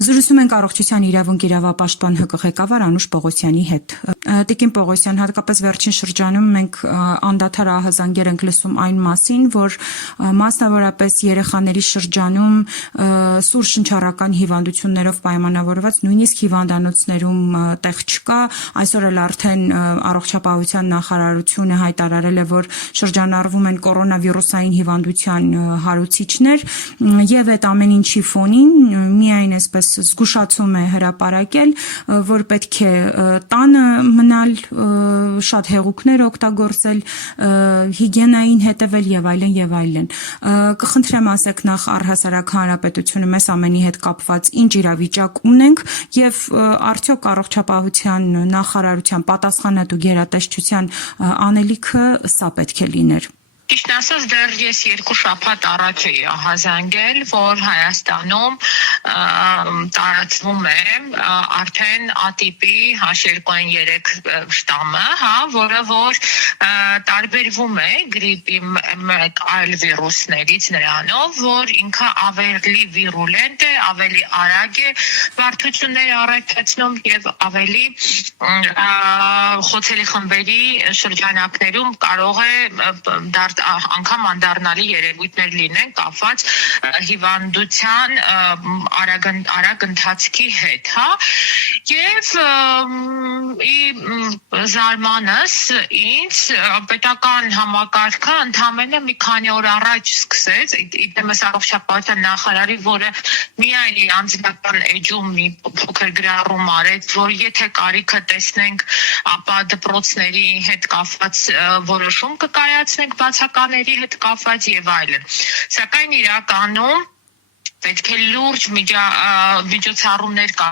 Զրուցում ենք առողջության իրավունք իրավապաշտպան ՀԿ ղեկավար Անուշ Պողոսյանի հետ։ Տիկին Պողոսյան, հատկապես վերջին շրջանում մենք անդադար ահազանգեր ենք լսում այն մասին, որ մասնավորապես երեխաների շրջանում սուր շնչառական հիվանդություններով պայմանավորված նույնիսկ հիվանդանոցներում տեղ չկա։ Այսօր էլ արդեն առողջապահության նախարարությունը հայտարարել է, որ շրջանառվում են կորոնավիրուսային հիվանդության հարուցիչներ եւ այդ ամեն ինչի ֆոնին միայն այսպես զգուշացում է հրապարակել, որ պետք է տանը մնալ, շատ հեղուկներ օգտագործել, հիգիենային հետևել եւ այլն եւ այլն։ Կխնդրեմ ասեք նախ առհասարակ հանրապետությունը մեզ ամենի հետ կապված ինչ իրավիճակ ունենք եւ արդյոք առողջապահության նախարարության պատասխանատու գերատեսչության անելիքը սա պետք է լիներ։ Ճիշտ ասած, դեռ ես 2 շաբաթ առաջ էի ահազանգել, որ Հայաստանում տարածվում է արդեն ատիպի H2N3 շտամը, որը որ տարբերվում է գրիպի մեկ այլ վիրուսներից նրանով, որ ինքը ավելի վիրուլենտ է, ավելի արագ է բարդություններ առաջացնում եւ ավելի խոցելի խմբերի շրջանակներում կարող է անգամ անդառնալի երևույթներ լինեն կապված հիվանդության արագ ընթացքի հետ, եւ զարմանս ինձ պետական համակարգը ընդամենը մի քանի օր առաջ սկսեց, իդեմս առողջապահության նախարարի, որը միայն իր անձնական էջում մի փոքր գրառում արեց, որ եթե կարիքը տեսնենք, ապա դպրոցների հետ կապված որոշում կկայացնենք բացակաների հետ կապված եւ այլն։ Սակայն իրականում պետք է լուրջ միջոցառումներ կա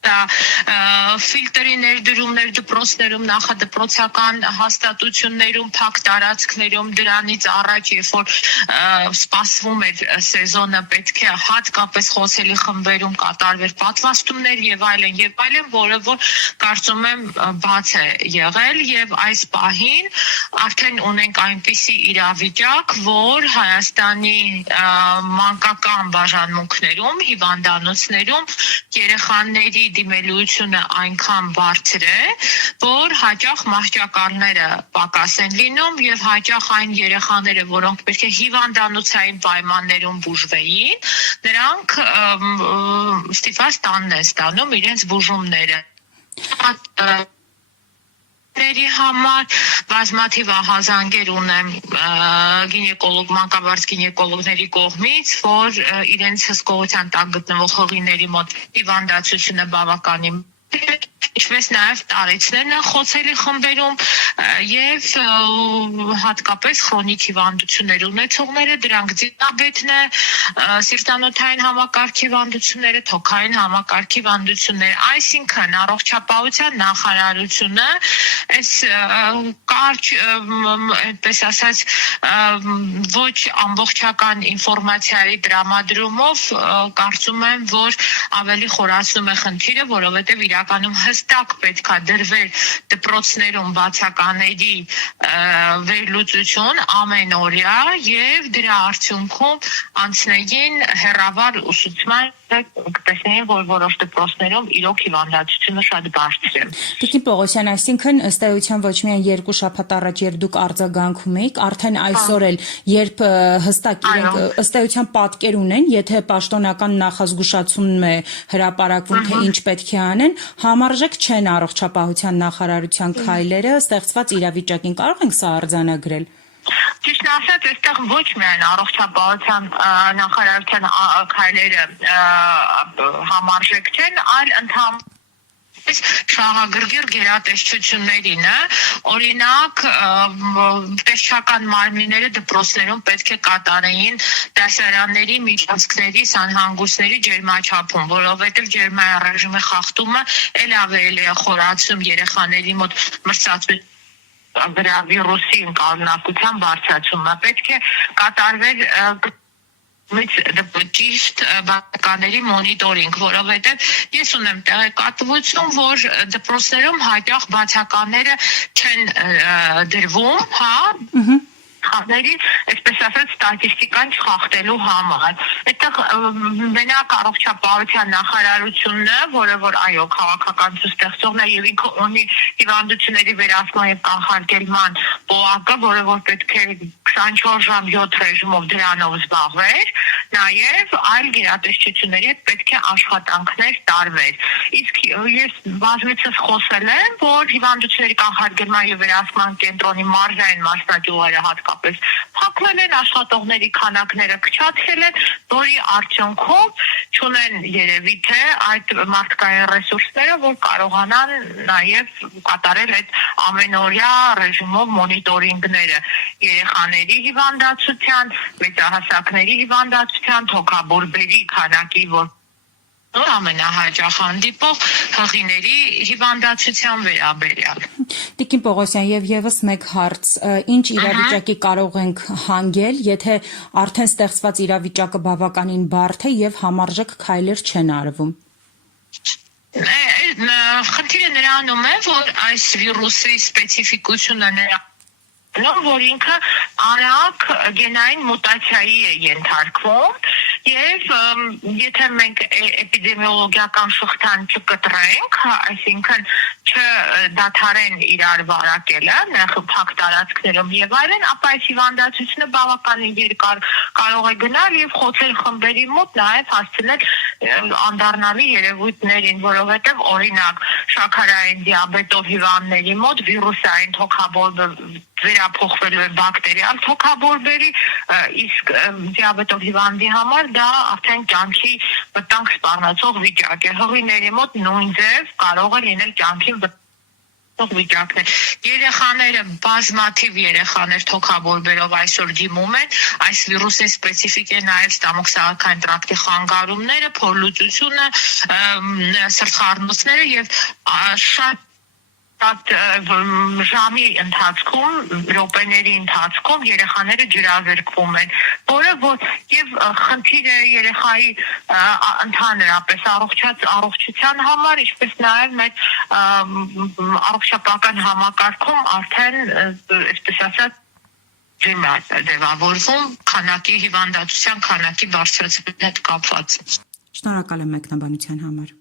ֆիլտրի ներդրումներ դպրոցներում, նախադպրոցական հաստատություններում, փակ տարածքներում, դրանից առաջ, երբ որ սպասվում էր սեզոնը, պետք է հատկապես խոցելի խմբերում կատարվեր պատվաստումներ եւ այլն, որը որ կարծում եմ բաց է եղել եւ այս պահին արդեն ունենք այնպիսի իրավիճակ, որ Հայաստանի մանկական բաժանմունքներում, հիվանդանոցներում երեխաների դիմելությունը այնքան բարձր է, որ հաճախ մահճակալները պակաս են լինում եւ հաճախ այն երեխաները, որոնք պետք է հիվանդանոցային պայմաններում բուժվեին, նրանք ստիպված տանն են ստանում իրենց բուժումները։ Ների համար բազմաթիվ ահազանգեր ունեմ մանկաբարձ գինեկոլոգների կողմից, որ իրենց հսկողության տակ գտնվող հղիների մոտ հիվանդացությունը բավականին ինչպես նաև տարեցներն են խոցելի խմբերում եւ հատկապես քրոնիկ հիվանդություններ ունեցողները, դրանք դիաբետն է, սիրտանոթային համակարգի հիվանդությունները, թոքային համակարգի հիվանդությունները, այսինքն առողջապահության նախարարությունը այս կարճ, այդպես ասած, ոչ ամբողջական ինֆորմացիայի տրամադրումով կարծում եմ, որ ավելի խորացնում է խնդիրը, որովհետեւ իրականում հստակ պետք է դրվեր դպրոցներում բացակաների վերլուծություն ամենօրյա եւ դրա արդյունքում անցնեին հեռավար ուսուցման կտեսնեին, որ որոշ դպրոցներում իրոք հիվանդացությունը շատ բարձր է։ Տիկին Պողոսյան, այսինքն ըստ էության ոչ միայն 2 շաբաթ առաջ, երբ դուք արձագանքում եք, արդեն այսօր էլ, երբ հստակ իրենք ըստ էության պատկեր ունեն, եթե պաշտոնական նախազգուշացում է հրապարակվում, թե ինչ պետք է անեն, համարժեք չեն առողջապահության նախարարության քայլերը ստեղծված իրավիճակին, կարող ենք սա արձանագրել։ Ճիշտ ասած, այստեղ ոչ միայն առողջապահության նախարարության քայլերը համարժեք չեն, այլ ընդհանուր շահագրգիռ գերատեսչություններին, օրինակ տեսչական մարմինները դպրոցներում պետք է կատարեին դասարանների, միջանցքների, սանհանգույցների ջերմաչափում, որովհետև ջերմային ռեժիմի խախտումը էլ ավելի է խորացում երեխաների մոտ մրցակցություն վիրուսի ընկալունակության բարձրացումը, պետք է կատարվեր ճիշտ բացակաների մոնիտորինգ, որովհետև ես ունեմ տեղեկատվություն, որ դպրոցներում հաճախ բացականները չեն դրվում, երեխաների, այսպես ասած, ստատիստիկան չխախտելու համար։ Այդտեղ մենակ առողջապահության նախարարությունն է, որը որ այո, քաղաքականություն ստեղծողն է եւ ինքը ունի հիվանդությունների վերահսկման եւ կանխարգելման պոակը, որը որ պետք է 24 ժամ 7 ռեժիմով դրանով զբաղվեր, նաեւ այլ գերատեսչությունների հետ պետք է աշխատանքներ տարվեր։ Իսկ ես բազմիցս խոսել եմ, որ հիվանդությունների կանխարգելման եւ վերահսկման կենտրոնի մարզային մասնաճյուղերը հատկապես փակվել են, աշխատողների քանակները քչացել են, որի արդյունքում չունեն երևի թե այդ մարդկային ռեսուրսները, որ կարողանան նաև կատարել այդ ամենօրյա ռեժիմով մոնիտորինգները երեխաների հիվանդացության, մեծահասակների հիվանդացության, թոքաբորբերի քանակի, որ ամենահաճախ հանդիպող հղիների հիվանդացության վերաբերյալ։ Տիկին Պողոսյան, եւ եւս մեկ հարց, ինչ իրավիճակի կարող ենք հանգել, եթե արդեն ստեղծված իրավիճակը բավականին բարդ է եւ համարժեք քայլեր չեն արվում։ Խնդիրը նրանում է, որ այս վիրուսի սպეციფიკությունը որ ինքը արագ գենային մուտացիայի է ենթարկվում եւ եթե մենք էպիդեմիոլոգիական շղթան չկտրենք, այսինքն չդադարեն իրար վարակելը նախփակ տարածքներում եւ այլն, ապա այս հիվանդացությունը բավականին երկար կարող է գնալ եւ խոցել խմբերի մոտ նաեւ հասցնել անդառնալի երևույթներին, որովհետեւ օրինակ շաքարային դիաբետով հիվանդների մոտ վիրուսային թոքաբորբը վերափոխվելու է բակտերիալ թոքաբորբերի, իսկ դիաբետով հիվանդի համար դա արդեն կյանքի վտանգ սպառնացող վիճակ է։ Հղիների մոտ նույն ձև կարող է լինել կյանքի վտանգ վիճակներ։ Երեխաները, բազմաթիվ երեխաներ թոքաբորբերով այսօր դիմում են, այս վիրուսի սպეციფիկ է նաև ստամոքսահարքային տրակտի խանգարումները, փորլուծությունը, սրտխառնոցները եւ շատ ժամի ընթացքում, րոպեների ընթացքում երեխաները ջրազրկվում են, որը որ եւ խնդիրը երեխայի ընդհանրապես առողջության համար, ինչպես նաեւ մեր առողջապահական համակարգում արդեն այսպես ասած ձևավորվում քանակի հիվանդացության քանակի բարձրացման հետ կապված։ Շնորհակալ եմ մեկնաբանության համար։